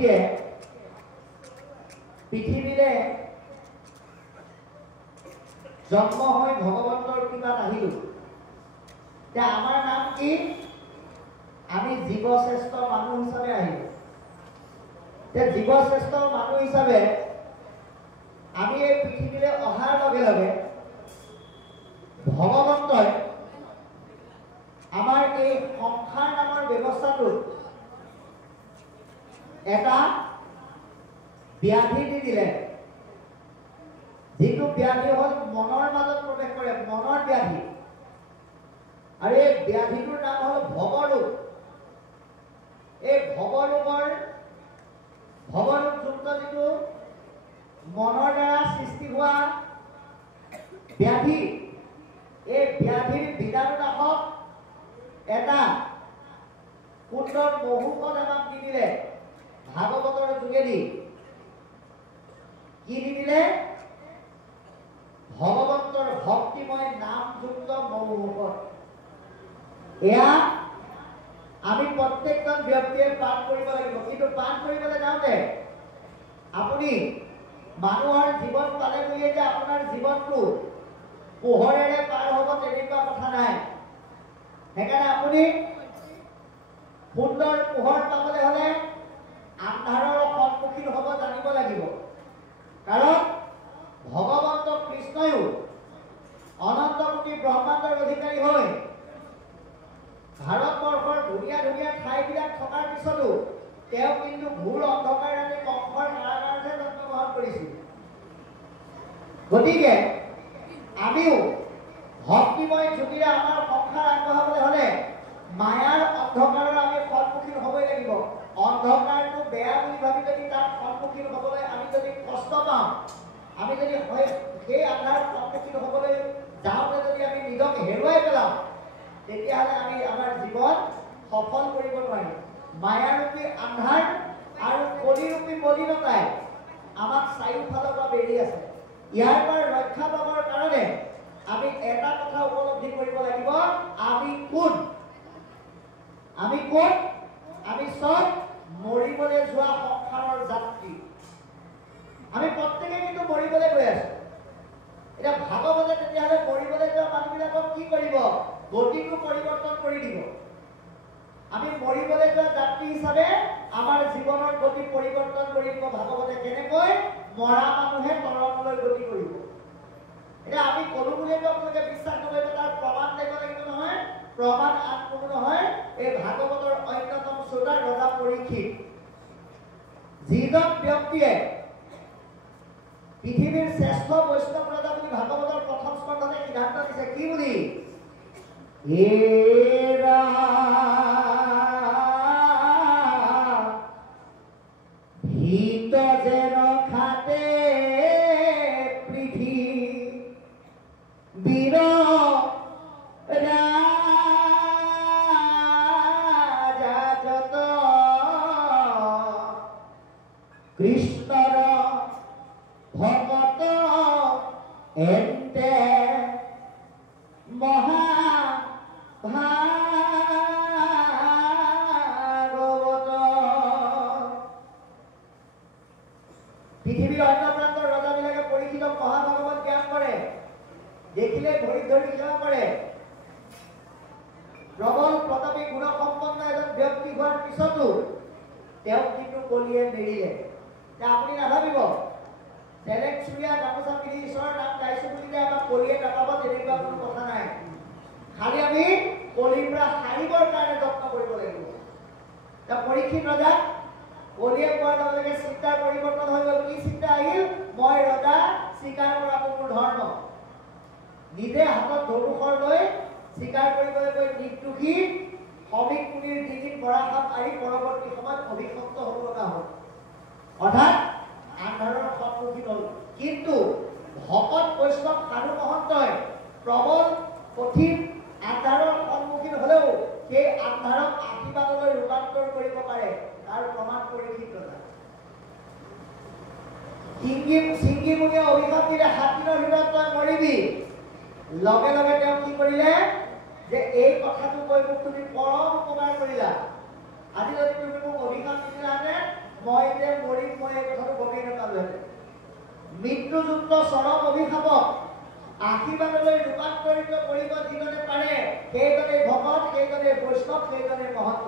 ব্যক্তিয়ে পৃথিৱীৰে জন্ম হৈ ভগৱন্তৰ কৃপাত আহিলো। যে আমাৰ নাম কি? আমি জীৱশ্ৰেষ্ঠ মানুহ হিচাপে আহিলো। যে জীৱশ্ৰেষ্ঠ মানুহ হিচাপে আমি এই পৃথিৱীলৈ অহাৰ লগে লগে ভগৱন্তই আমাৰ এই সংসাৰ নামৰ ব্যৱস্থাটো এটা ব্যাধি দি দিলে। যিটো ব্যাধি হ'ল মনৰ মাজত প্ৰৱেশ কৰে, মনৰ ব্যাধি। আৰু এই ব্যাধিটোৰ নাম হ'ল ভৱৰোগ। এই ভৱৰোগযুক্ত যিটো মনৰ দ্বাৰা সৃষ্টি হোৱা ব্যাধি, এই ব্যাধিৰ বীজাণুনাশক এটা সুন্দৰ মহৌষধ আমাক দি দিলে ভাগৱতৰ যোগেদি। কি দি দিলে? ভগৱন্তৰ ভক্তিময় নামযুক্ত মহৌষধ। এয়া আমি প্ৰত্যেকজন ব্যক্তিয়ে পাঠ কৰিব লাগিব। কিন্তু পাঠ কৰিবলৈ যাওঁতে আপুনি মানুহৰ জীৱন পালে বুলিয়ে যে আপোনাৰ জীৱনটো পোহৰেৰে পাৰ হ'ব তেনেকুৱা কথা নাই। সেইকাৰণে আপুনি সুন্দৰ পোহৰ পাবলৈ হ'লে আন্ধাৰৰ সন্মুখীন হ'ব জানিব লাগিব। কাৰণ ভগৱন্ত কৃষ্ণয়ো অনন্ত কোটি ব্ৰহ্মাণ্ডৰ অধিকাৰী হৈ ভাৰতবৰ্ষৰ ধুনীয়া ধুনীয়া ঠাইবিলাক থকাৰ পিছতো তেওঁ কিন্তু ঘোৰ অন্ধকাৰ ৰাতি কংসৰ কাৰাগাৰতহে জন্মগ্ৰহণ কৰিছিল। গতিকে আমিও ভক্তিময় যোগেৰে আমাৰ সংসাৰ আগবঢ়াবলৈ হ'লে মায়াৰ অন্ধকাৰৰ আমি সন্মুখীন হ'বই লাগিব। অন্ধকাৰটো বেয়া বুলি ভাবি যদি তাৰ সন্মুখীন হ'বলৈ আমি যদি কষ্ট পাওঁ, আমি যদি সেই আন্ধাৰ সন্মুখীন হ'বলৈ যাওঁতে যদি আমি নিজক হেৰুৱাই পেলাওঁ, তেতিয়াহ'লে আমি আমাৰ জীৱন সফল কৰিব নোৱাৰিম। মায়াৰূপী আন্ধাৰ আৰু কলিৰূপী মলিনতাই আমাক চাৰিওফালৰ পৰা বেৰি আছে। ইয়াৰ পৰা ৰক্ষা পাবৰ কাৰণে আমি এটা কথা উপলব্ধি কৰিব লাগিব, আমি কোন? আমি কোন? আমি চব মৰিবলৈ যোৱা সংসাৰৰ যাত্ৰী। আমি প্ৰত্যেকে কিন্তু মৰিবলৈ গৈ আছো। এতিয়া ভাগৱতে তেতিয়াহ'লে মৰিবলৈ যোৱা মানুহবিলাকক কি কৰিব? গতিটো পৰিৱৰ্তন কৰি দিব। আমি মৰিবলৈ যোৱা যাত্ৰী হিচাপে আমাৰ জীৱনৰ গতি পৰিৱৰ্তন কৰি দিব ভাগৱতে। কেনেকৈ? মৰা মানুহে তৰণলৈ গতি কৰিব। এতিয়া আমি কলো বুলিতো আপোনালোকে বিশ্বাস নকৰিব, তাৰ প্ৰমাণ দিব লাগিব নহয়। প্ৰমাণ আন কোনো নহয়, এই ভাগৱতৰ অন্যতম শ্ৰোতা ৰজা পৰীক্ষিত। যিজন ব্যক্তিয়ে পৃথিৱীৰ শ্ৰেষ্ঠ বৈষ্ণৱ ৰজা বুলি ভাগৱতৰ প্ৰথম স্কন্ধতে সিদ্ধান্ত দিছে। কি বুলি? ভীত যেন খাতে পৃথিৱীৰ ৰাজা যত কৃষ্ণৰ ভকত এন্তে মহা ভাগৱত। পৃথিৱীৰ অন্য প্ৰান্তৰ ৰজাবিলাকে পৰীক্ষিত মহাভাগৱত জ্ঞান কৰে, দেখিলে ভৰি ধৰি সেৱা কৰে। প্ৰবল প্ৰতাপী গুণসম্পন্ন এজন ব্যক্তি হোৱাৰ পিছতো তেওঁক কিন্তু কলিয়ে নেৰিলে। আপুনি নাভাবিব বেলেগ চুৰীয়া গামোচা পিন্ধি ঈশ্বৰৰ নাম গাইছো বুলি যে আমাক কলিয়ে নাপাব, তেনেকুৱা কোনো কথা নাই। খালি আমি কলিৰ পৰা সাৰিবৰ কাৰণে যত্ন কৰিব লাগিব। পৰীক্ষিত ৰজা কলিয়ে কোৱাৰ লগে লগে চিন্তাৰ পৰিৱৰ্তন হৈ গ'ল। কি চিন্তা আহিল? মই ৰজা, স্বীকাৰ কৰাটো মোৰ ধৰ্ম। নিজে হাতত ধনুষৰ লৈ স্বীকাৰ কৰিবলৈ গৈ নিৰ্দোষী শ্ৰমিক মুনিৰ ডিঙিত মৰা সাপ আহি পৰৱৰ্তী সময়ত অভিশপ্ত হ'ব লগা হ'ল। অৰ্থাৎ আন্ধাৰৰ সন্মুখীন হ'ল। কিন্তু ভকত বৈষ্ণৱ সাধু মহন্তই প্ৰবল কঠিন আন্ধাৰৰ সন্মুখীন হ'লেও সেই আন্ধাৰক আশীৰ্বাদলৈ ৰূপান্তৰ কৰিব পাৰে। তাৰ প্ৰমাণ পৰীক্ষিত ৰজা। সিংহী মুনিয়ে অভিশাপ দিলে 7 দিনৰ ভিতৰত তই মৰিবি। লগে লগে তেওঁ কি কৰিলে? যে এই কথাটো কৈ মোক তুমি পৰম উপকাৰ কৰিলা। আজি যদি তুমি মোক অভিশাপ নিদিলাহেঁতেন মই যে মৰিম মই এই কথাটো গমেই নাপালোহেঁতেন। মৃত্যুযুক্ত চৰম অভিশাপক আশীৰ্বাদলৈ ৰূপান্তৰিত কৰিব যিজনে পাৰে, সেইজনে ভকত, সেইজনে বৈষ্ণৱ, সেইজনে মহন্ত।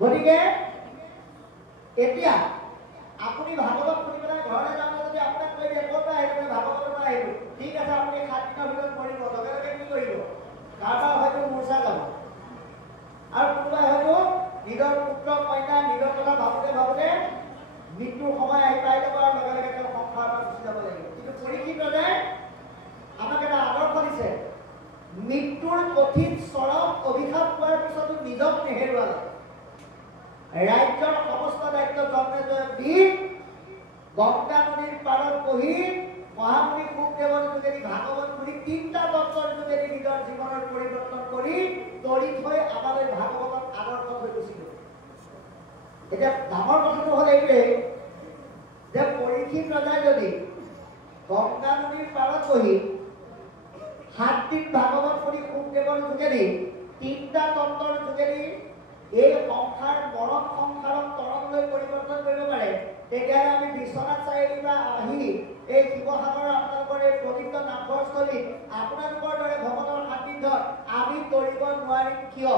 গতিকে এতিয়া আপুনি ভাগৱত শুনি পেলাই ঘৰলৈ যাওঁতে যদি আপোনাক কৈ দিয়ে ক'ৰ পৰা আহিলে, ভাগৱতৰ পৰা আহিলো, ঠিক আছে আপুনি 7 দিনৰ ভিতৰত মৰিব, লগে লগে কি কৰিব? কাৰোবাৰ হয়তো মূৰ্ছা যাব, আৰু কোনোবাই হয়তো নিজৰ পুত্ৰ কন্যা নিজৰ কথা ভাবোতে ভাবোতে মৃত্যুৰ সময় আহি পাই যাব আৰু লগে লগে তেওঁ সংসাৰৰ পৰা গুচি যাব লাগিব। কিন্তু পৰীক্ষিত ৰজাই আমাক এটা আদৰ্শ দিছে, মৃত্যুৰ কঠিন চৰম অভিশাপ পোৱাৰ পিছতো নিজক নেহেৰুৱালে। ৰাজ্যৰ সমস্ত দায়িত্ব জন্মে জয় দি গংগা নদীৰ পাৰত বহি মহামুনি শুকদেৱৰ যোগেদি ভাগৱত শুনি 3টা তত্ত্বৰ যোগেদি নিজৰ জীৱনৰ পৰিৱৰ্তন কৰি তৰি থৈ আমালৈ ভাগৱতক আদৰ্শ হৈ গুচি গ'ল। এতিয়া ডাঙৰ কথাটো হ'ল এইটোৱেই যে পৰীক্ষিত ৰজাই যদি গংগা নদীৰ পাৰত বহি 7 দিন ভাগৱত শুনি শুকদেৱৰ যোগেদি 3টা তত্ত্বৰ যোগেদি এই সংসাৰ মৰণ সংসাৰক তৰণলৈ পৰিৱৰ্তন কৰিব পাৰে, তেতিয়াহ'লে আমি বিশ্বনাথ চাৰিআলিৰ পৰা আহি এই শিৱসাগৰৰ আপোনালোকৰ এই পবিত্ৰ নামঘৰস্থলীত আপোনালোকৰ দৰে ভকতৰ সান্নিধ্যত আমি তৰিব নোৱাৰিম কিয়?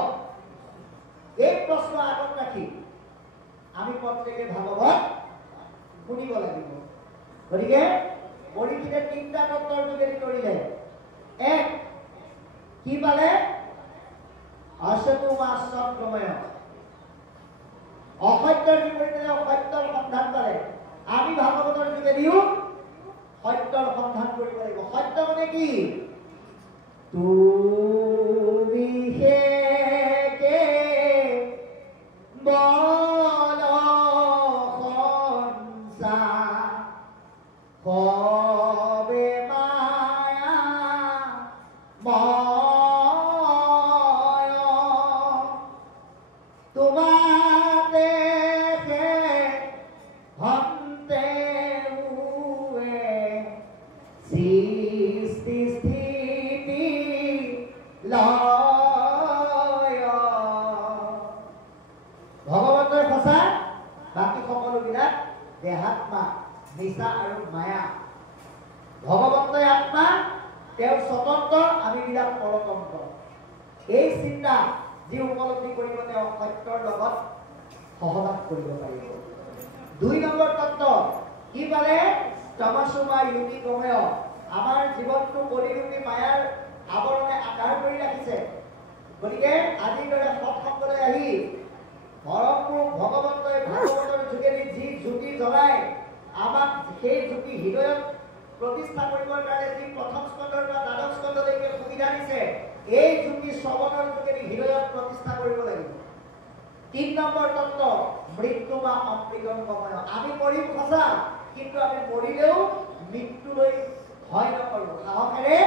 এই প্ৰশ্ন আগত ৰাখি আমি প্ৰত্যেকে ভাগৱত শুনিব লাগিব। গতিকে পৰীক্ষিতে 3টা তত্ত্বৰ যোগেদি তৰিলে। 1 কি পালে? অসত্যৰ বিপৰীতে সত্যৰ সন্ধান পালে। আমি ভাগৱতৰ যোগেদিও সত্যৰ সন্ধান কৰিব লাগিব। সত্য মানে কি? তুমিহে বল সংসাৰ হবে মায়া তোমাতে ভন্তে হুয়ে সৃষ্টি স্থিতি লয়। ভগৱন্তৰ সঁচা, বাকী সকলোবিলাক দেহাত্মা, নিচা আৰু মায়া। ভগৱন্তই আত্মা, তেওঁ স্বতন্ত্ৰ, আমি বিলাক পৰতন্ত্ৰ। এই চিন্তা যি উপলব্ধি কৰিব তেওঁ সত্যৰ লগত সহবাস কৰিব পাৰিব। 2 নম্বৰ তত্ত্ব কি পালে? তমসোমা ইউতি গময়। আমাৰ জীৱনটো কলিৰূপী মায়াৰ আৱৰণে আধাৰ কৰি ৰাখিছে। গতিকে আজিৰ দৰে সৎসংগলৈ আহি পৰমপুৰুষ ভগৱন্তই ভাগৱতৰ যোগেদি যি জ্যোতি জ্বলাই আমাক সেই জ্যোতি হৃদয়ত প্ৰতিষ্ঠা কৰিবৰ কাৰণে যি প্ৰথম স্কন্ধৰ পৰা দ্বাদশ স্কন্ধলৈকে সুবিধা দিছে, এই জ্যোতি শ্ৰৱণৰ যোগেদি হৃদয়ত প্ৰতিষ্ঠা কৰিব লাগিব। 3 নম্বৰ তত্ত্ব মৃত্যু বা অমৃতম গময়। আমি মৰিম সঁচা, কিন্তু আমি মৰিলেও মৃত্যুলৈ ভয় নকৰোঁ, সাহসেৰে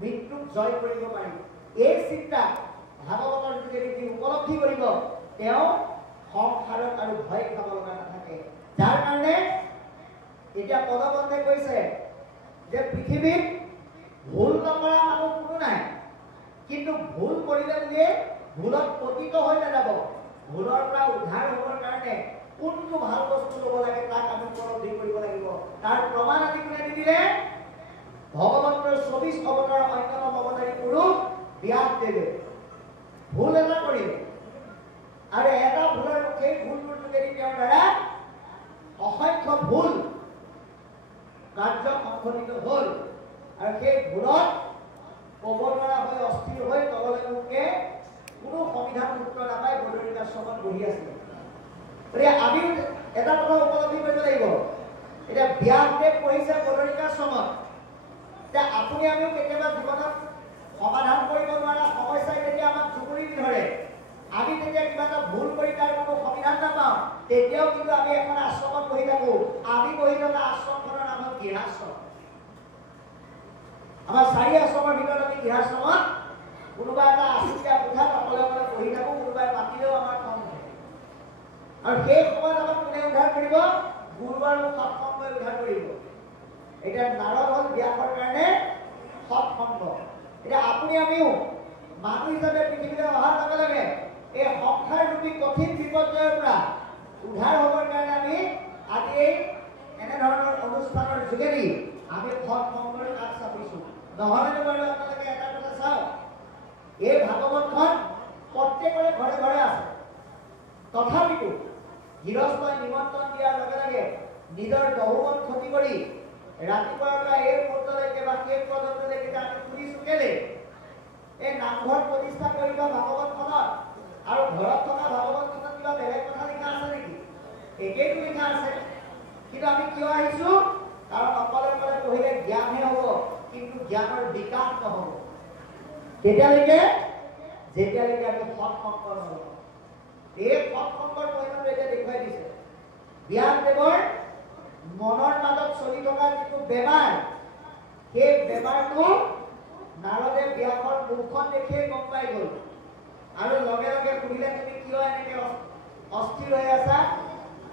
মৃত্যুক জয় কৰিব পাৰিম। এই চিন্তা ভাগৱতৰ যোগেদি যি উপলব্ধি কৰিব, তেওঁ সংসাৰত আৰু ভয় খাব লগা নাথাকে। যাৰ কাৰণে এতিয়া পদবন্ধে কৈছে যে পৃথিৱীত ভুল নকৰা মানুহ কোনো নাই, কিন্তু ভুল কৰিলে বুলিয়ে ভুলত পতিত হৈ নাযাব। ভুলৰ পৰা উদ্ধাৰ হ'বৰ কাৰণে কোনটো ভাল বস্তু ল'ব লাগে তাক আমি উপলব্ধি কৰিব লাগিব। তাৰ প্ৰমাণ আমি কোনে দিলে? ভগৱন্তৰ 24 অৱতাৰৰ অন্যতম অৱতাৰী পুৰুষ ব্যাসদেৱে ভুল এটা কৰিলে, আৰু এটা ভুলৰ সেই ভুলটোৰ যোগেদি তেওঁৰ দ্বাৰা অসংখ্য ভুল কাৰ্য সংঘটিত হ'ল, আৰু সেই ভুলত ক'ব নোৱাৰা হৈ অস্থিৰ হৈ তললৈ মুখে কোনো সমিধান সূত্ৰ নাপাই বদৰিকাশ্ৰমত বহি আছিলে। গতিকে আমিও এটা কথা উপলব্ধি কৰিব লাগিব। এতিয়া ব্যাসদেৱ পঢ়িছে বদৰিকাশ্ৰমত, এতিয়া আপুনি আমিও কেতিয়াবা জীৱনত সমাধান কৰিব নোৱাৰা সমস্যাই যেতিয়া আমাক জুগুৰি ধৰে, আমি যেতিয়া কিবা এটা ভুল কৰি তাৰ কোনো সমাধান নাপাওঁ, তেতিয়াও কিন্তু আমি এখন আশ্ৰমত বহি থাকোঁ। আমি বহি থকা আশ্ৰমখনৰ নাম হ'ল গৃহাশ্ৰম। আমাৰ 4 আশ্ৰমৰ ভিতৰত আমি গৃহাশ্ৰমত কোনোবা এটা আছুতীয়া কোঠাত অকলে অকলে বহি থাকোঁ, কোনোবাই মাতিলেও আমাৰ খং উঠে। আৰু সেই সময়ত আমাক কোনে উদ্ধাৰ কৰিব? গুৰু আৰু সৎসংগই উদ্ধাৰ কৰিব। এতিয়া নাৰদ হ'ল ব্যাসৰ কাৰণে সৎসংগ। এতিয়া আপুনি আমিও মানুহ হিচাপে পৃথিৱীলৈ অহাৰ লগে লগে এই সংসাৰ ৰূপী কঠিন বিপৰ্যয়ৰ পৰা উদ্ধাৰ হ'বৰ কাৰণে আমি আজি এই এনেধৰণৰ অনুষ্ঠানৰ যোগেদি আমি সৎ সংগৰ কাষ চাপিছোঁ। নহ'লেনো বাৰু আপোনালোকে এটা কথা চাওক, এই ভাগৱতখন প্ৰত্যেকৰে ঘৰে ঘৰে আছে। তথাপিতো গৃহস্থই নিমন্ত্ৰণ দিয়াৰ লগে লগে নিজৰ বহুমত ক্ষতি কৰি ৰাতিপুৱাৰ পৰা এই মুহূৰ্তলৈকে বা সেই পৰ্যন্তলৈকে আমি শুনিছোঁ কেলে এই নামঘৰ প্ৰতিষ্ঠা কৰিব ভাগৱতখনত আৰু ঘৰত থকা ভাগৱতখনত কিবা বেলেগ কথা লিখা আছে নেকি? একেইটো লিখা আছে। কিন্তু আমি কিয় আহিছোঁ? কাৰণ অকলে অকলে পঢ়িলে জ্ঞানহে হ'ব, কিন্তু জ্ঞানৰ বিকাশ নহ'ব তেতিয়ালৈকে যেতিয়ালৈকে আমি সৎ সংগ নলওঁ। এই সৎ সংগৰ পৰিমাণটো এতিয়া দেখুৱাই দিছে। ব্যাসদেৱৰ মনৰ মাজত চলি থকা যিটো বেমাৰ, সেই বেমাৰটো নাৰদে ব্যাসৰ মুখখন দেখিয়ে গম পাই গ'ল আৰু লগে লগে সুধিলে তুমি কিয় এনেকৈ অস্থিৰ হৈ আছা?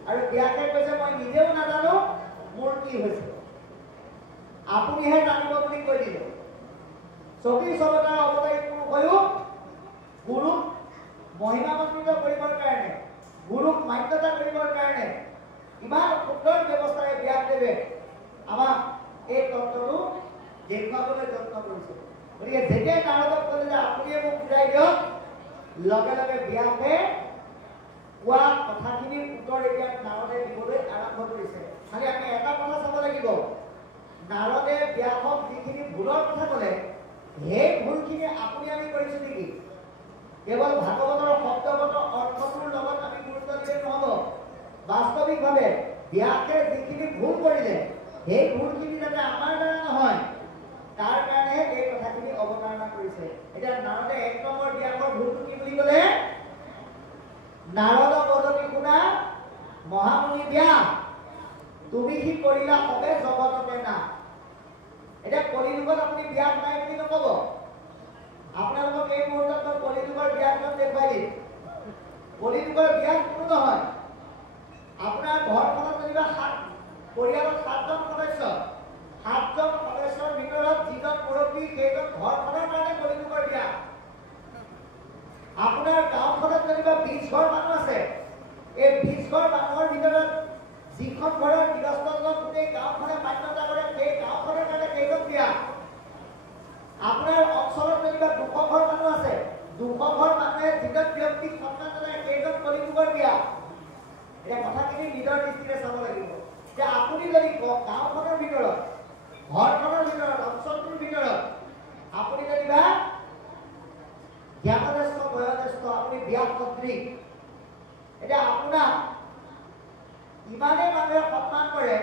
আৰু ব্যাসে কৈছে মই নিজেও নাজানো মোৰ কি হৈছে, আপুনিহে জানিব বুলি কৈ দিলে। সতী সবতাৰ অৱতাৰী পুৰুষ হৈও গুৰুক মহিমামণ্ডিত কৰিবৰ কাৰণে, গুৰুক মান্যতা কৰিবৰ কাৰণে ইমান সুন্দৰ ব্যৱস্থাৰে ব্যাসদেৱে আমাক এই তত্ত্বটো দেখুৱাবলৈ যত্ন কৰিছে। গতিকে যেতিয়াই নাৰদক ক'লে যে আপুনিয়ে মোক বুজাই দিয়ক, লগে লগে ব্যাসে কোৱা কথাখিনিৰ উত্তৰ এতিয়া নাৰদে দিবলৈ আৰম্ভ কৰিছে। খালি আমি এটা কথা চাব লাগিব, নাৰদে ব্যাসক যিখিনি ভুলৰ কথা ক'লে সেই ভুলখিনি আপুনি আমি কৰিছোঁ নেকি? কেৱল ভাগৱতৰ শব্দগত অৰ্থটোৰ লগত আমি গুৰুত্ব দিলে নহ'ব। বাস্তৱিকভাৱে ব্যাসে যিখিনি ভুল কৰিলে সেই ভুলখিনি যাতে আমাৰ দ্বাৰা নহয় তাৰ কাৰণেহে এই কথাখিনি অৱতাৰণা কৰিছে। এতিয়া নাৰদে এক নম্বৰ ব্যাসৰ ভুলটো কি বুলি ক'লে? নাৰদ বদতি শুনা মহামুনি ব্যাস, তুমি কি কৰিলা সবে জগততে না। এতিয়া কলিযুগত আপুনি ব্যাস নাই বুলি নক'ব। আপোনালোকক এই মুহূৰ্তত মই কলিযুগৰ ব্যাসখন দেখুৱাই দিম। কলিযুগৰ ব্যাস কোনো নহয়। আপোনাৰ ঘৰখনত যেনিবা পৰিয়ালত 7জন সদস্য, 7জন সদস্যৰ ভিতৰত যিজন মুৰব্বী সেইজন ঘৰখনৰ কাৰণে কলিযুগৰ ব্যাস। আপোনাৰ গাঁওখনত যেনিবা 20 ঘৰ মানুহ আছে, এই 20 ঘৰ মানুহৰ ভিতৰত যিখন ঘৰৰ গৃহস্থজন গোটেই গাঁওখনে মান্যতা কৰে সেই গাঁওখনৰ কাৰণে কেইজন ব্যাস। আপোনাৰ অঞ্চলত যেনিবা 200 ঘৰ মানুহ আছে, 200 ঘৰ মানুহে যিজন ব্যক্তিক সন্মান জনায় সেইজন কলিযুগৰ ব্যাস। এতিয়া কথাখিনি নিজৰ দৃষ্টিৰে চাব লাগিব যে আপুনি যদি গাঁওখনৰ ভিতৰত, ঘৰখনৰ ভিতৰত, অঞ্চলটোৰ ভিতৰত আপুনি যেনিবা জ্ঞানজ্যেষ্ঠ বয়োজ্যেষ্ঠ, আপুনি ব্যাস সদৃশ, এতিয়া আপোনাক ইমানেই মানুহে সন্মান কৰে,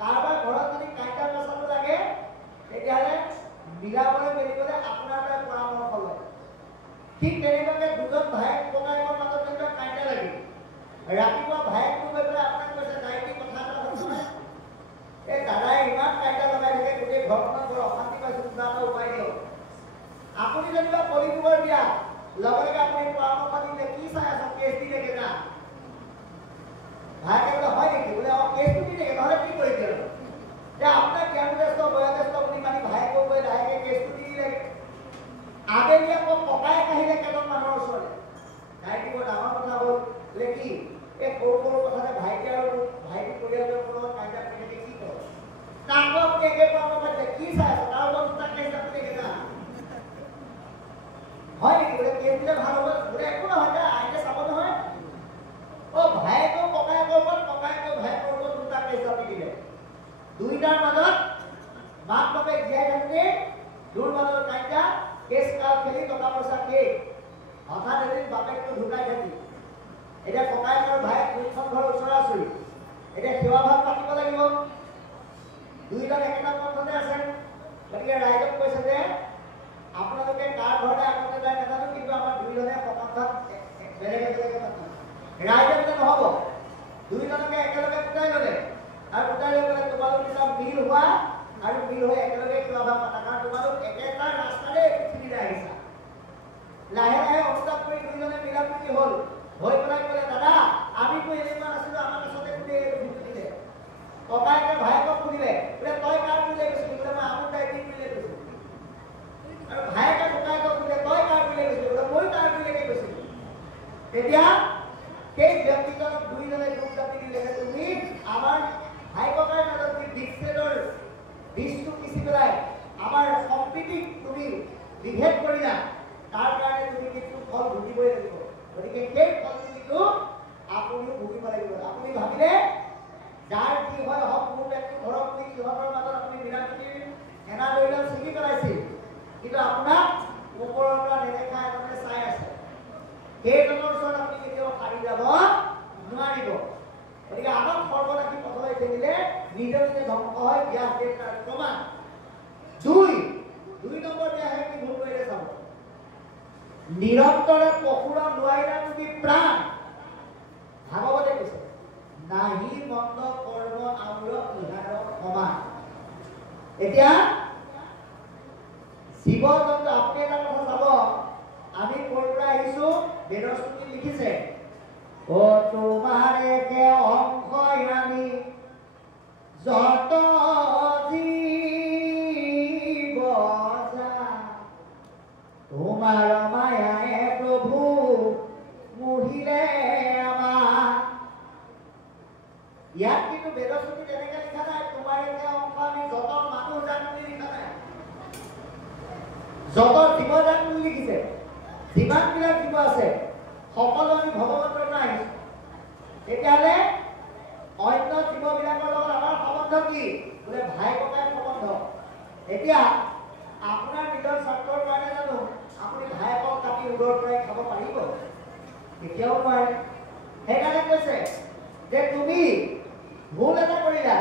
কাৰোবাৰ ঘৰত যদি কাইটা পেচাব লাগে তেতিয়াহ'লে মিলাবলৈ মেলিবলৈ আপোনাৰ পৰা পৰামৰ্শ লয়। ঠিক তেনেকুৱাকে দুজন ভায়েক ককায়েকৰ মাজত যেনিবা কাইটা লাগে, ৰাতিপুৱা ভায়েকটো গৈ পেলাই আপোনাক কৈছে দাইটি কথা এটা শুনিছে, এই দাদাই ইমান কাইটা লগাই থাকে গোটেই ঘৰখনত বৰ অশান্তি পাইছোঁ, কিবা এটা উপায় দিয়ক। আপুনি যেনিবা কলিযুগৰ ব্যাস, লগে লগে আপুনি পৰামৰ্শ দিলে কি চাই আছ, কেছ দি থাকে না। ভায়েকে বোলে হয় নেকি? বোলে কেছটো দি থাকে, নহ'লে কি কৰিবি আৰু? যে আপোনাৰ জ্ঞানজ্যেষ্ঠ বয়োজ্যেষ্ঠ বুলি মানি ভায়েকক গৈ লাহেকে কেছটো দি দিলে। আবেলি আকৌ ককায়েক আহিলে কেইজন মানুহৰ ওচৰলৈ, ভাইটি বৰ ডাঙৰ কথা হ'ল বোলে কি এই সৰু সৰু কথাতে ভাইটি আৰু ভাইটি পৰিয়ালৰ লগত কাইজা কৰি থাকে, কি কয় তাকো আপুনি একে পৰামৰ্শ দিলে কি চাই আছে, তাৰ ওপৰত দুটা কেছ আপুনি দেখে না। হয় নেকি? বোলে কেছ দিলে ভাল হ'ব, বোলে একো নহয় দে আইনে চাব নহয়। ভায়েকৰ ককায়েকৰ ওপৰত, ককায়েকৰ ভায়েকৰ ওপৰত দুটা কেছ আপুনি দিলে। দুইটাৰ মাজত মাক বাপেক জীয়াই থাকোঁতে দূৰ মাজৰ কাইজা, কেছ কাল খেলি টকা পইচা শেষ। হঠাৎ এদিন বাপেকটো ঢুকাই থাকি এতিয়া ককায়েকৰ ভায়েক দুইখন ঘৰ ওচৰা ওচৰি, এতিয়া সেৱা ভাগ পাতিব লাগিব। দুইজন একেটা পথতে আছে। গতিকে ৰাইজক কৈছে যে আপোনালোকে কাৰ ঘৰতে আগতে যায় নাজানো, কিন্তু আমাৰ দুইজনে সকাম ভাগ বেলেগে বেলেগে পাতিম। ৰাইজে বোলে নহ'ব, দুইজনকে একেলগে গোটাই ল'লে আৰু গোটাই লৈ পেলাই তোমালোক দুটা মিল হোৱা আৰু মিল হৈ একেলগে সেৱা ভাগ পাতা, কাৰণ তোমালোক একেটা ৰাস্তাৰে পৃথিৱীলৈ আহিছা। লাহে লাহে অনুতাপ কৰি দুইজনে মিলা প্ৰীতি হ'ল, হৈ পেলাই ক'লে দাদা আমিতো এনেকুৱা নাছিলোঁ, আমাৰ কাছতে গোটেই এইটো দিলে। ককায়েকে ভায়েকক সুধিলে বোলে তই কাৰ বুলিলে গৈছিলি? বোলে মই আমুক দায়িত্ব বুলিলে গৈছিলোঁ। আৰু ভায়েকে ককায়েকক সুধিলে তই কাৰ বুলিলে গৈছিলি? বোলে মই তাৰ বুলিলে গৈছিলোঁ। ব্যক্তিজনক দুইজনে দুখ জাপি দিলে তুমি আমাৰ ভাই ককাই মাজত যি বিচ্ছেদৰ বীজটো পিছি পেলাই আমাৰ সম্প্ৰীতিক তুমি বিভেদ কৰিলা, তাৰ কাৰণে তুমি কিন্তু ফল ভুগিবই লাগিব। গতিকে সেই ফলটো কিন্তু আপুনিও ভুগিব লাগিব। আপুনি ভাবিলে যাৰ কি হয় হওক, মোৰ ব্যক্তি ঘৰত তুমি সিহঁতৰ মাজত আপুনি মিলাপ্ৰীতিৰ এনা দৈডাল ছিগি পেলাইছিল, কিন্তু আপোনাক ওপৰৰ পৰা নেদেখা এজনে চাই আছে। সেইজনৰ ওচৰত আপুনি কেতিয়াও সাৰি যাব নোৱাৰিব। গতিকে আনক সৰ্বনাশী পথলৈ ঠেলিলে নিজে নিজে ধ্বংস হয়। ব্যাস দেৱ তাৰ প্ৰমাণ। দুই নম্বৰ ব্যাসে কি ভুল কৰিলে চাব। নিৰন্তৰে পশুৰ নোৱাৰিলা তুমি প্ৰাণ। ভাগৱতে কৈছে নাহি মন্দ কৰ্ম আউৰ ইহাৰ সমান। এতিয়া জীৱ জন্তু আপুনি এটা কথা চাব, আমি ক'ৰ পৰা আহিছো, বেদৰ স্তুতি লিখিছে ও তোমাৰে কে অংশ ইমানি যত জীব যা তোমাৰ মায়ায়ে প্ৰভু মুহিলে আমাৰ। ইয়াত কিন্তু বেদৰ স্তুতিত এনেকে লিখা নাই তোমাৰে কে অংশ আমি যত মানুহ জান বুলি লিখা নাই, যত জীৱ জান বুলি লিখিছে। যিমানবিলাক জীৱ আছে সকলো আমি ভগৱন্তৰ পৰা আহিছো। তেতিয়াহ'লে অন্য জীৱবিলাকৰ লগত আমাৰ সম্বন্ধ কি? বোলে ভাই ককাই সম্বন্ধ। এতিয়া আপোনাৰ নিজৰ স্বাৰ্থৰ কাৰণে জানো আপুনি ভায়েকক কাটি উদৰ পৰাই খাব পাৰিব? কেতিয়াও নোৱাৰে। সেইকাৰণে কৈছে যে তুমি ভুল এটা কৰিলা,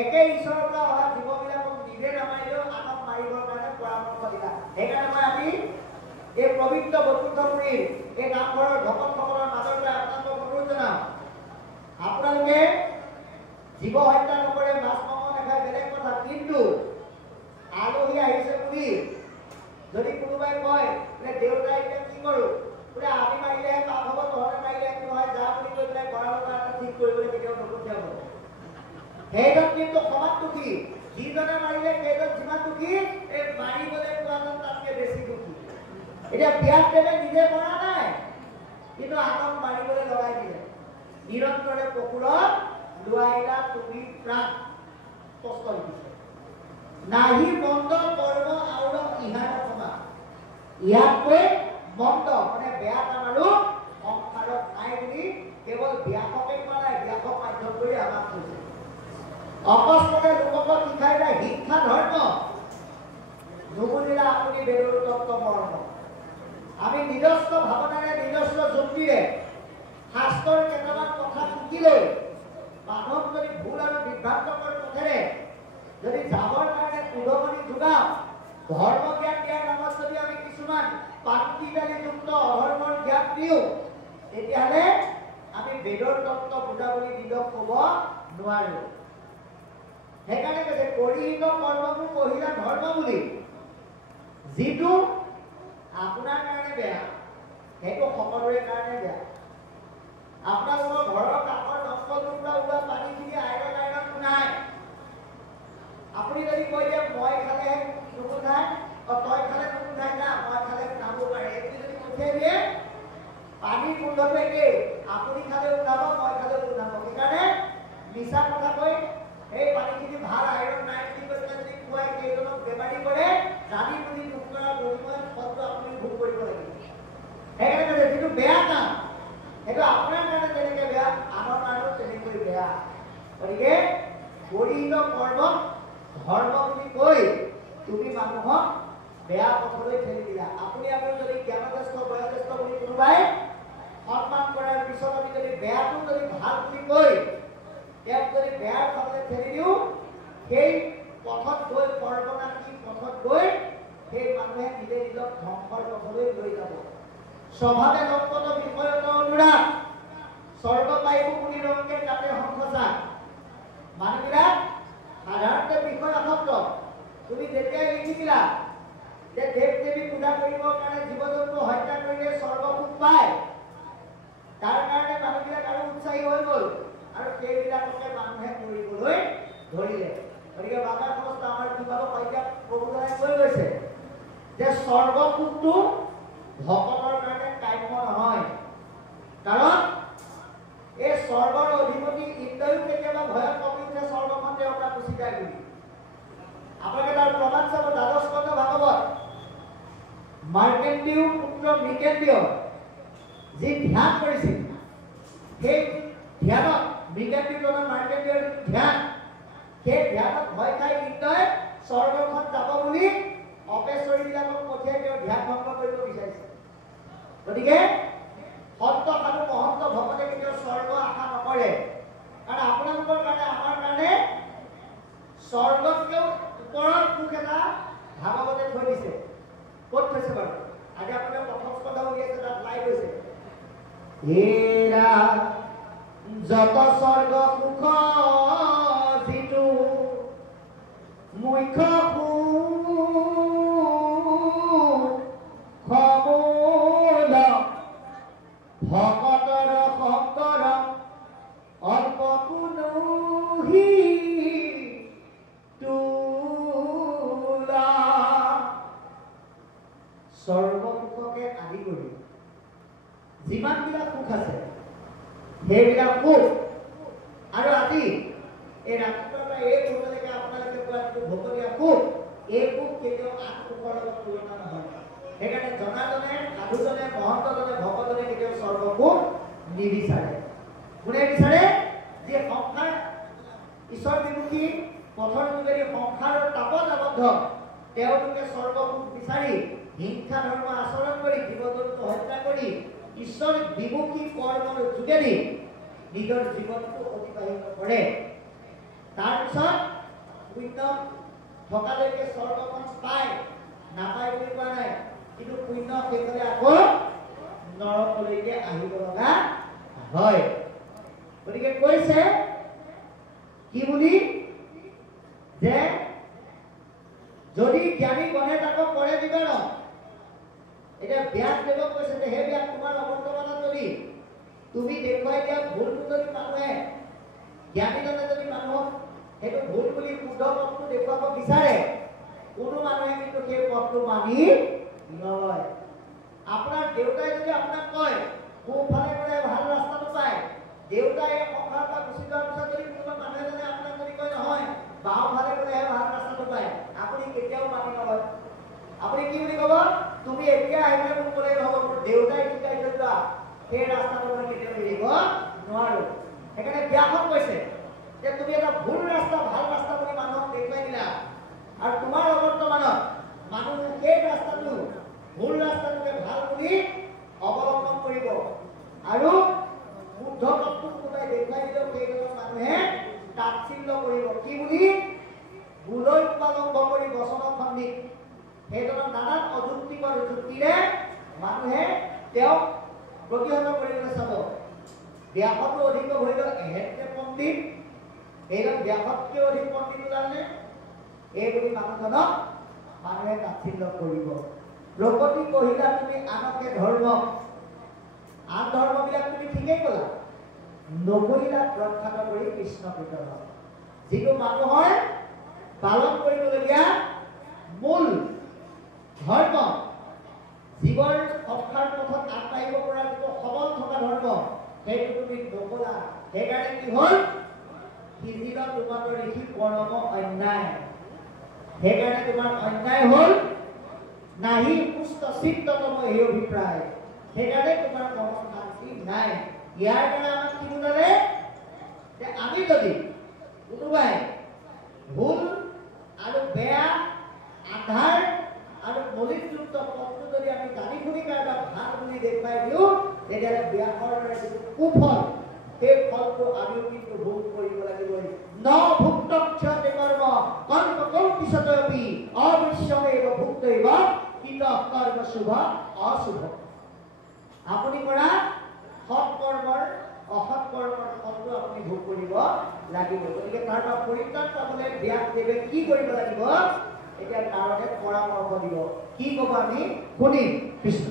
একে ঈশ্বৰৰ পৰা অহা জীৱবিলাকক নিজে নামাৰিলেও আনক মাৰিবৰ কাৰণে পৰামৰ্শ দিলা। সেইকাৰণে মই আজি এই পবিত্ৰ বৈকুণ্ঠপুৰীৰ এই নামঘৰৰ ভকতসকলৰ মাজৰ পৰা আপোনালোকক অনুৰোধ জনাওঁ, আপোনালোকে জীৱ হত্যা নকৰে, মাছ মাংস নাখায়, বেলেগ কথা, কিন্তু আলহী আহিছে বুলি যদি কোনোবাই কয় বোলে দেউতাই এতিয়া কি কৰোঁ, বোলে আমি মাৰিলেহে পাপ হ'ব, তহঁতে মাৰিলে একো নহয়, যা বুলি কৈ পেলাই গঁৰালৰ পৰা এটা ঠিক কৰিবলৈ কেতিয়াও নপঠিয়াব। সেইজন কিন্তু সমান দুখী। যিজনে মাৰিলে সেইজন যিমান দুখী, এই মাৰিবলৈ পোৱাজন তাতকে বেছি দুখী। এতিয়া ব্যাসদেৱে নিজে মৰা নাই, কিন্তু আনক মাৰিবলৈ লগাই দিলে। নিৰন্তৰে পশুৰত লোৱাইলা তুমি প্ৰাণ। স্পষ্ট লিখিছে নাহি মন্দ কৰ্ম আউৰ ইহাৰ সমান। ইয়াতকৈ মন্দ মানে বেয়া কাম আৰু সংসাৰত নাই বুলি কেৱল ব্যাসকে কোৱা নাই, ব্যাসক মাধ্যম কৰি আমাক কৈছে। অকস্মাতে লোকক শিকাইলা শিক্ষা ধৰ্ম, নুবুজিলা আপুনি বেদৰ তত্ত্ব মৰ্ম। আমি নিজস্ব ভাৱনাৰে নিজস্ব যুক্তিৰে শাস্ত্ৰৰ কেইটামান কথা টুকি লৈ মানুহক যদি ভুল আৰু বিভ্ৰান্তকৰ পথেৰে যদি যাবৰ কাৰণে উদগনি যোগাওঁ, ধৰ্ম জ্ঞান দিয়াৰ নামত যদি আমি কিছুমান পাণ্ডিতালিযুক্ত অধৰ্মৰ জ্ঞান দিওঁ, তেতিয়াহ'লে আমি বেদৰ তত্ত্ব বুজা বুলি নিজক ক'ব নোৱাৰোঁ। সেইকাৰণে কৈছে কৰিহিত কৰ্মবোৰ কহিলা ধৰ্ম বুলি। যিটো আপোনাৰ কাৰণে বেয়া সেইটো সকলোৰে কাৰণে বেয়া। আপোনালোকৰ ঘৰৰ কাষৰ দমকলটোৰ পৰা ওলোৱা পানীখিনি আইৰণ নাই। আপুনি যদি কৈ দিয়ে মই খালে নুগোন্ধাই, তই খালে নুগোন্ধাই, না মই খালে গোন্ধাব পাৰে, এইটো যদি পঠিয়াই দিয়ে পানীৰ গোন্ধটো একেই, আপুনি খালে গোন্ধাব, মই খালে গোন্ধাব। সেইকাৰণে মিছা কথা কৈ এই পানীখিনি ভাল আইৰণ নাই বুলি কৈ পেলাই যদি খুৱাই কেইজনক বেমাৰী কৰে, জানি বুজি দুখ কৰা গৰিময় ফলটো আপুনি ভোগ কৰিব লাগিব। সেইকাৰণে যিটো বেয়া কাম সেইটো আপোনাৰ কাৰণে যেনেকৈ বেয়া, আনৰ কাৰণেও তেনেকৈ বেয়া। গতিকে গৰিহিত কৰ্মক ধৰ্ম বুলি কৈ তুমি মানুহক বেয়া পথলৈ ঠেলি দিলা। আপুনি যদি জ্ঞানজ্যেষ্ঠ বয়োজ্যেষ্ঠ বুলি কোনোবাই সন্মান কৰাৰ পিছত আমি যদি বেয়াটো যদি ভাল বুলি কৈ তেওঁক যদি বেয়াৰ ফালে ঠেলি দিওঁ, সেই পথত গৈ সৰ্বনাশী পথত গৈ সেই মানুহে নিজে নিজক ধ্বংসৰ পথলৈ লৈ যাব। স্বভাৱে দম্পত বিষয়ত অনুৰাগ স্বৰ্গ পাইব বুলি ৰংকে তাতে সংসচা। মানুহবিলাক সাধাৰণতে বিষয় আসক্ত। তুমি যেতিয়াই লিখিছিলা যে দেৱ দেৱী পূজা কৰিবৰ কাৰণে জীৱ জন্তু হত্যা কৰিলে স্বৰ্গ সুখ পায়, তাৰ কাৰণে মানুহবিলাক আৰু উৎসাহী হৈ গ'ল আৰু সেইবিলাককে মানুহে কৰিবলৈ ধৰিলে। গতিকে বাবা সস্তা আমাৰ বিভাগৰ শইকীয়া প্ৰভুজনাই কৈ গৈছে যে স্বৰ্গ সুখটো ভকতৰ কাৰণে কাম্য নহয়, কাৰণ এই স্বৰ্গৰ অধিপতি ইন্দ্ৰও কেতিয়াবা ভয়ত কঁপি উঠে স্বৰ্গখন তেওঁৰ পৰা গুচি যায় বুলি। আপোনালোকে তাৰ প্ৰমাণ চাব দ্বাদশ স্কন্ধ ভাগৱত। মাৰ্কেন্দ্ৰীয় পুত্ৰ মৃগেন্দ্ৰীয় যি ধ্যান কৰিছিল, সেই ধ্যানত মৃগেন্দ্ৰীয়জনৰ মাৰ্কেন্দ্ৰীয়ৰ ধ্যান, সেই ধ্যানত ভয় খাই ইন্দ্ৰই স্বৰ্গখন যাব বুলি অপেশ্বৰীবিলাকক পঠিয়াই তেওঁ ধ্যান ভংগ কৰিব বিচাৰিছে। গতিকে সন্ত সাধু মহন্ত ভকতে কেতিয়াও স্বৰ্গ আশা নকৰে, কাৰণ আপোনালোকৰ কাৰণে আমাৰ কাৰণে স্বৰ্গতকৈও ওপৰৰ সুখ এটা ভাগৱতে থৈ দিছে। ক'ত থৈছে বাৰু? আজি আপোনালোকে প্ৰথম স্কন্ধ উলিয়াইছে, তাত লাইভ হৈছে, হেৰা যত স্বৰ্গ সুখ যিটো মুখ্য খমূল ভকতৰ শংকৰ অল্প কোনোহি তোলা। স্বৰ্গ সুখকে আদি কৰি যিমানবিলাক সুখ আছে সেইবিলাক সুখ, আৰু আজি এই ৰাতিপুৱাৰ পৰা এই মুহূৰ্তলৈকে আপোনালোকে পোৱা যিটো ভকতীয়া সুখ, এই সুখ কেতিয়াও আন সুখৰ লগত তুলনা নহয়। সেইকাৰণে জনাজনে, সাধুজনে, মহন্তজনে, ভকতজনে কেতিয়াও স্বৰ্গ সুখ নিবিচাৰে। কোনে বিচাৰে? যে সংসাৰ ঈশ্বৰ বিমুখী পথৰ যোগেদি সংসাৰৰ তাপত আবদ্ধ তেওঁলোকে স্বৰ্গ সুখ বিচাৰি হিংসা ধৰ্ম আচৰণ কৰি জীৱ-জন্তু হত্যা কৰি ঈশ্বৰ বিমুখী কৰ্মৰ যোগেদি নিজৰ জীৱনটো অতিবাহিত কৰে। তাৰপিছত পুণ্য থকালৈকে স্বৰ্গখন পায়, নাপায় বুলি কোৱা নাই, কিন্তু পুণ্য শেষ হ'লে আকৌ নৰকলৈকে আহিব লগা হয়। গতিকে কৈছে কি বুলি, যে যদি জ্ঞানী গণে তাকক কৰে বিৱৰণ। এতিয়া ব্যাসদেৱক কৈছে যে হে ব্যাস, তোমাৰ অৱৰ্তমানত যদি তুমি দেখুৱাই দিয়া ভুলটো যদি মানুহে, জ্ঞানীজনে যদি মানুহক সেইটো ভুল বুলি শুদ্ধ পথটো দেখুৱাব বিচাৰে, কোনো মানুহে কিন্তু সেই পথটো মানি নলয়। আপোনাৰ দেউতাই যদি আপোনাক কয় সোঁফালে গ'লে ভাল ৰাস্তাটো পায়, দেউতাই এই সংসাৰৰ পৰা গুচি যোৱাৰ পিছত যদি কোনোবা মানুহ এজনে আপোনাক যদি কয় নহয় বাওঁফালে গ'লেহে ভাল ৰাস্তাটো পায়, আপুনি কেতিয়াও মানি নলয়। আপুনি কি বুলি ক'ব? তুমি এতিয়া আহিলে মোক ক'লেই নহ'ব, মোৰ দেউতাই শিকাই থৈ যোৱা সেই ৰাস্তাটো মই কেতিয়াও এৰিব নোৱাৰো। সেইকাৰণে ব্যাসক কৈছে যে তুমি এটা ভুল ৰাস্তা ভাল ৰাস্তা বুলি মানুহক দেখুৱাই দিলা, আৰু তোমাৰ অৱৰ্তমানত মানুহ সেই ৰাস্তাটো ভুল ৰাস্তাটোকে ভাল বুলি অৱলম্বন কৰিব, আৰু শুদ্ধ পথটো কোনোবাই দেখুৱাই দিলেও সেইজনক মানুহে তাচ্ছিল্য কৰিব। কি বুলি? ভুলৈ উপালম্ব কৰি বচন খন্দি সেইজনক নানান অযুক্তিকৰ যুক্তিৰে মানুহে তেওঁক প্ৰতিহত কৰিবলৈ চাব। ব্যাসতো অধিক হৈ গ'ল এহেতে পণ্ডিত, সেইজন ব্যাসতকৈ অধিক পণ্ডিত ওলালে, এই বুলি মানুহজনক মানুহে তাচ্ছিল্য কৰিব। দ্ৰৌপদী কহিলা তুমি আনকে ধৰ্ম, আন ধৰ্মবিলাক তুমি ঠিকেই ক'লা, নকৰিলা প্ৰখ্যাত কৰি কৃষ্ণ কীৰ্তন, যিটো মানুহৰ পালন কৰিবলগীয়া মূল ধৰ্ম, জীৱৰ সংসাৰ পথত আগবাঢ়িব পৰা যিটো সবল থকা ধৰ্ম, সেইটো তুমি নকলা। সেইকাৰণে কি হ'ল? সিজিল তোমাকৰ ঋষি পৰম অন্যায়। সেইকাৰণে তোমাৰ অন্যায় হ'ল, নাহি পুষ্ট চিত্ততম এই অভিপ্ৰায়। সেইকাৰণে তোমাৰ মনত শান্তি নাই। ইয়াৰ দ্বাৰা আমাক কি বুজালে? যে আমি যদি কোনোবাই ভুল আৰু বেয়া, আধাৰ আৰু মলিনযুক্ত পথটো যদি আমি জানি শুনি কাৰোবাক ভাল বুলি দেখুৱাই দিওঁ, তেতিয়াহ'লে ব্যাসৰ দৰে যিটো কুফল, সেই ফলটো আমিও কিন্তু ভোগ কৰিব লাগিবই। ন ভুক্তক্ষতে কৰ্ম কল্প কল্পিতপি অবিশ্যমেব ভুক্তৈব কৃত কৰ্ম শুভ অশুভ। আপুনি কৰা সৎ কৰ্মৰ অসৎ কৰ্মৰ ফলটো আপুনি ভোগ কৰিব লাগিব। গতিকে তাৰ পৰা পৰিত্ৰাণ পাবলৈ ব্যাসদেৱে কি কৰিব লাগিব? এতিয়া নাৰদে পৰামৰ্শ দিব। কি ক'ব আমি শুনিম। কৃষ্ণ